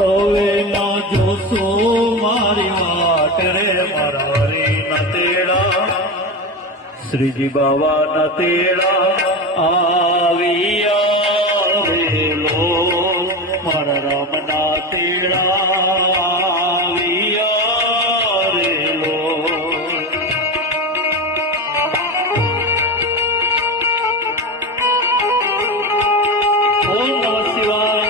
હવે ના જોશો મારી વાટ રે મારા હરી ના તેડા શ્રીજી બાવા ના તેડા આવ્યા રેલો મારા રામ ના તેડા આવ્યા રેલો ઓમ નમઃ શિવાય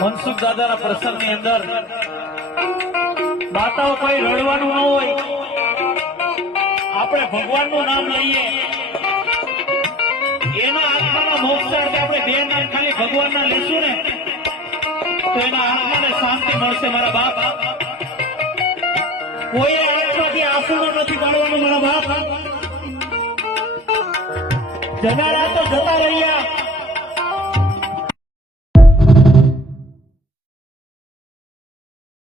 મનસુખ દાદાના પ્રસંગની અંદર માતાઓ કોઈ રડવાનું ન હોય, આપણે ભગવાનનું નામ લઈએ એના આત્મામાં મોક્ષ આપણે બે નામ ખાલી ભગવાનના લેશું ને તો એના આત્માને શાંતિ મળશે મારા બાપ. કોઈ આત્માથી આંસુનો નથી કાઢવાનું મારા બાપ. જનારા તો જતા રહ્યા,